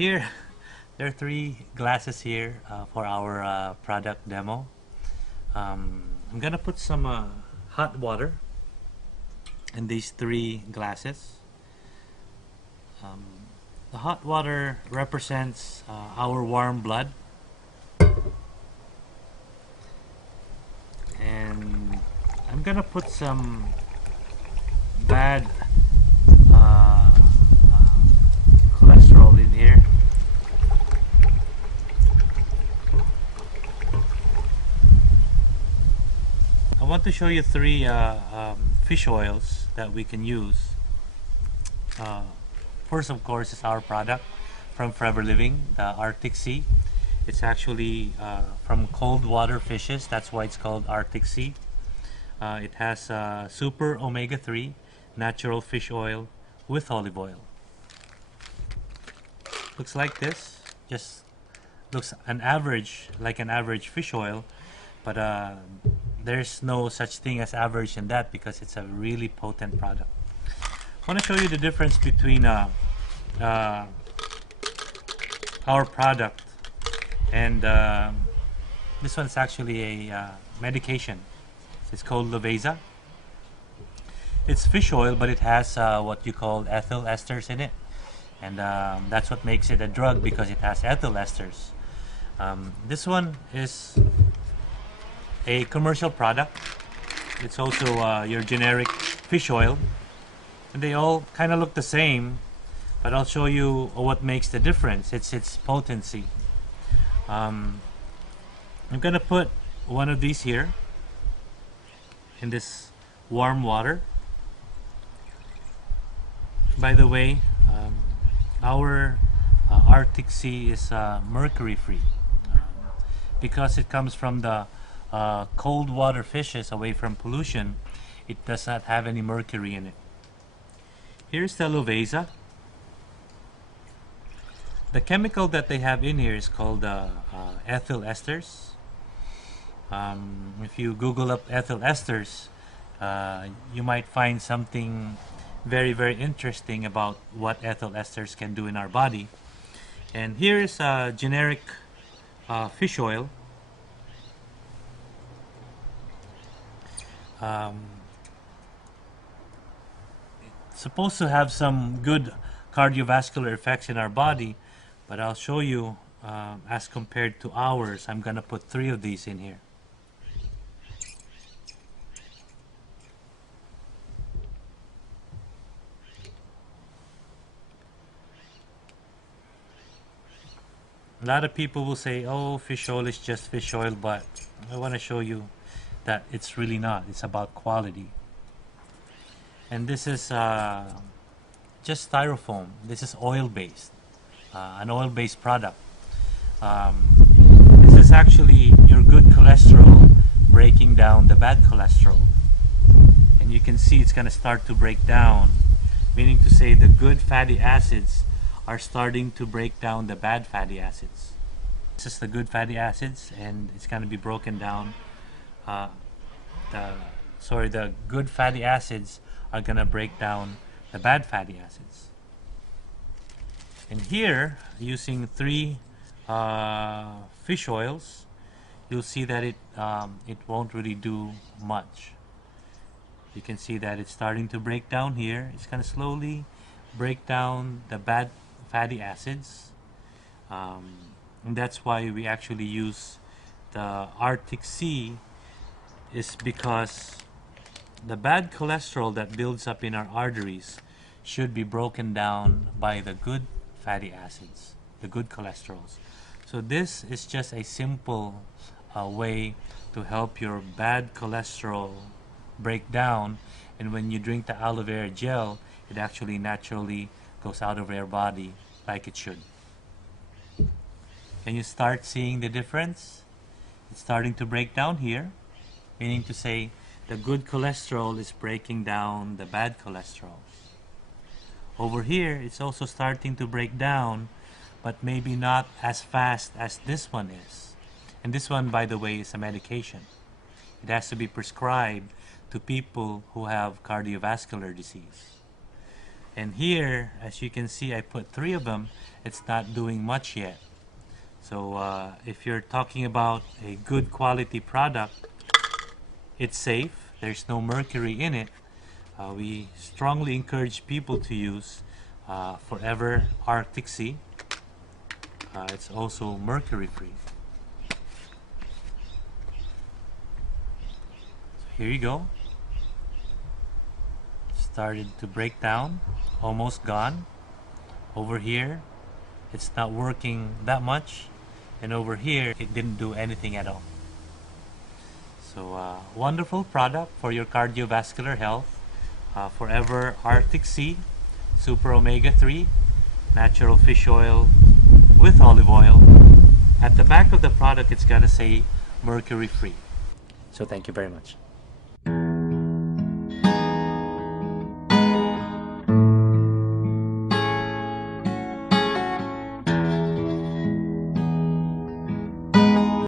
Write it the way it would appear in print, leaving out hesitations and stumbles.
Here, there are three glasses here for our product demo. I'm gonna put some hot water in these three glasses. Um, the hot water represents our warm blood, and I'm gonna put some bad uh, cholesterol in here. I want to show you three fish oils that we can use. Uh, First, of course, is our product from Forever Living, the Arctic Sea. It's actually from cold water fishes. That's why it's called Arctic Sea. It has super omega-3 natural fish oil with olive oil. Looks like this. Just looks like an average fish oil, but there's no such thing as average in that because it's a really potent product. I want to show you the difference between our product and this one's actually a medication. It's called Loveza. It's fish oil, but it has what you call ethyl esters in it, and that's what makes it a drug because it has ethyl esters. This one is a commercial product. It's also your generic fish oil, and they all kind of look the same, but I'll show you what makes the difference. It's its potency. I'm gonna put one of these here in this warm water. By the way, our Arctic Sea is mercury free because it comes from the cold water fishes away from pollution. It does not have any mercury in it. Here's the Loveza. The chemical that they have in here is called ethyl esters. If you Google up ethyl esters, you might find something very, very interesting about what ethyl esters can do in our body. And here is a generic fish oil. It's supposed to have some good cardiovascular effects in our body, but I'll show you as compared to ours. I'm gonna put three of these in here. A lot of people will say, oh, fish oil is just fish oil, but I want to show you that it's really not. It's about quality. And this is just styrofoam. This is oil-based, an oil-based product. This is actually your good cholesterol breaking down the bad cholesterol. And you can see it's going to start to break down, meaning to say the good fatty acids are starting to break down the bad fatty acids. This is the good fatty acids, and it's going to be broken down. The good fatty acids are going to break down the bad fatty acids. And here, using three fish oils, you'll see that it won't really do much. You can see that it's starting to break down here. It's going to slowly break down the bad fatty acids, and that's why we actually use the Arctic Sea, is because the bad cholesterol that builds up in our arteries should be broken down by the good fatty acids, the good cholesterols. So this is just a simple way to help your bad cholesterol break down, and when you drink the aloe vera gel, it actually naturally goes out of your body like it should. Can you start seeing the difference? It's starting to break down here, meaning to say the good cholesterol is breaking down the bad cholesterol. Over here, it's also starting to break down, but maybe not as fast as this one is. And this one, by the way, is a medication. It has to be prescribed to people who have cardiovascular disease. And here, as you can see, I put 3 of them. It's not doing much yet. So if you're talking about a good quality product, it's safe. There's no mercury in it. We strongly encourage people to use Forever Arctic Sea. It's also mercury free. So here you go. Started to break down, almost gone. Over here, it's not working that much, and over here, it didn't do anything at all. So wonderful product for your cardiovascular health. Forever Arctic Sea Super Omega 3 natural fish oil with olive oil. At the back of the product, it's gonna say mercury free. So thank you very much.